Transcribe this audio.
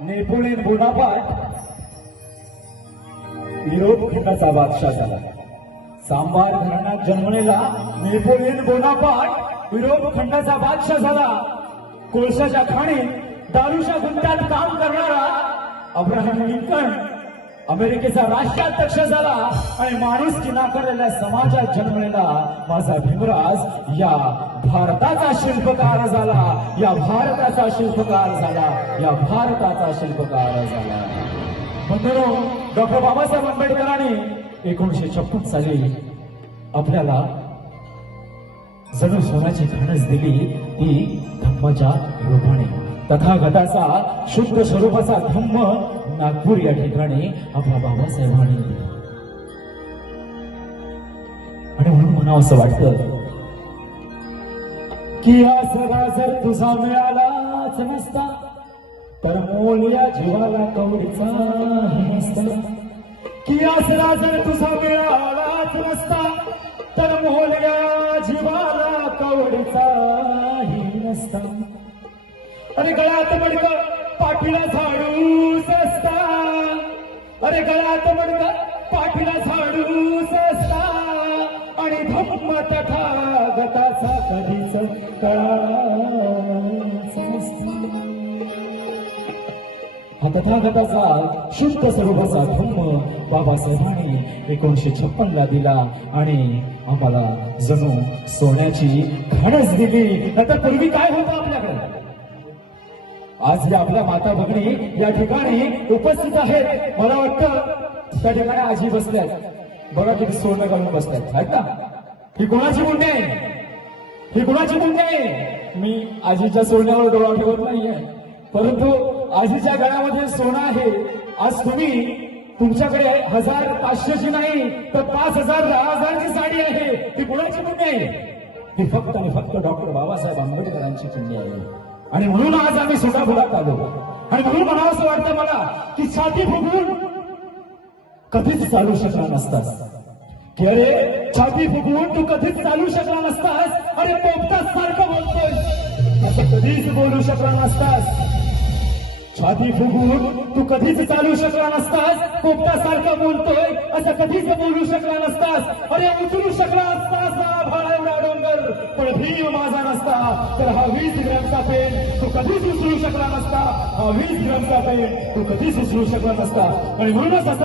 Napoleon Bonaparte Europe खंडाचा बादशाह झाला। सांबार घराण्यात जन्मलेला नेपोलियन बोनापार्ट युरोप खंडाचा बादशाह झाला। कोळशाच्या खाणीत दारूच्या गुंडात काम करणारा अब्राहम लिंकन अमेरिकेचा राष्ट्राध्यक्ष झाला आणि माणुसकी नाकारलेल्या समाजात जन्मलेला माझा भीमराज या भारताचा शिल्पकार झाला। या भारताचा शिल्पकार झाला। या भारताचा शिल्पकार झाला। बंधुरो, डॉक्टर बाबासाहेब आंबेडकरांनी 1956 साली आपल्याला जणू सोन्याची खाणच दिली ती धम्माच्या रूपाने। तथागताचा शुद्ध स्वरूपाचा धम्म नागपूर या ठिकाणी आपल्या बाबासाहेबांनी दिला। आणि म्हणून म्हणावं असं वाटतं की आसरा जर तुझा मिळालाच नसता तर मोल या जीवाला कवडीचा नसता। की आसरा जर तुझा मिळालाच नसता तर मोल या जीवाला कवडीचा नसता। अरे गळ्यात मडकं पाठीला झाडूच असता। अरे गळ्यात मडकं पाठीला झाडूच असता आणि धम्म तथागताचा कधीच कळाच नसता। हा तथागताचा शुद्ध स्वरूपाचा धम्म बाबासाहेबांनी 1956 ला दिला आणि आम्हाला जणू सोन्याची खाणच दिली। आता पूर्वी काय होतं आपल्याकडे? आज आपल्या माता भगिनी या ठिकाणी उपस्थित आहेत। मला वाटतं त्या ठिकाणी आजी बसल्यात बघा, किती सोनं घालून बसल्यात आहेत ना। ही कोणाची मुंडी आहे? ही कोणाची मुंडी आहे? मी आजीच्या सोन्यावर डोळा ठेवत नाहीये, परंतु आजीच्या गळ्यामध्ये सोनं आहे। आज तुम्ही तुमच्याकडे 1000-500ची नाही तर 5000-10,000ची साडी आहे। ती कोणाची मुंडी आहे? ती फक्त आणि फक्त डॉक्टर बाबासाहेब आंबेडकरांची मुंडी आहे। आणि म्हणून आज आम्ही सोलापुरात आलो आणि म्हणून म्हणावं असं वाटतं मला की छाती फुगवून कधीच चालू शकला नसतास। की अरे छाती फुगवून तू कधीच चालू शकला नसतास। अरे पोपटास सारखं बोलतोय असं कधीच बोलू शकला नसतास। छाती फुगवून तू कधीच चालू शकला नसतास। पोपटासारखं बोलतोय असं कधीच बोलू शकला नसतास। अरे उचलू शकला असतास भाळेवढा डोंगर, पण भीम माझा नसता तर हा 20 ग्रॅमचा पेन तू कधीच उचलू शकला नसता। हा 20 ग्रॅमचा पेन तू कधीच उचलू शकला नसता। आणि म्हणूनच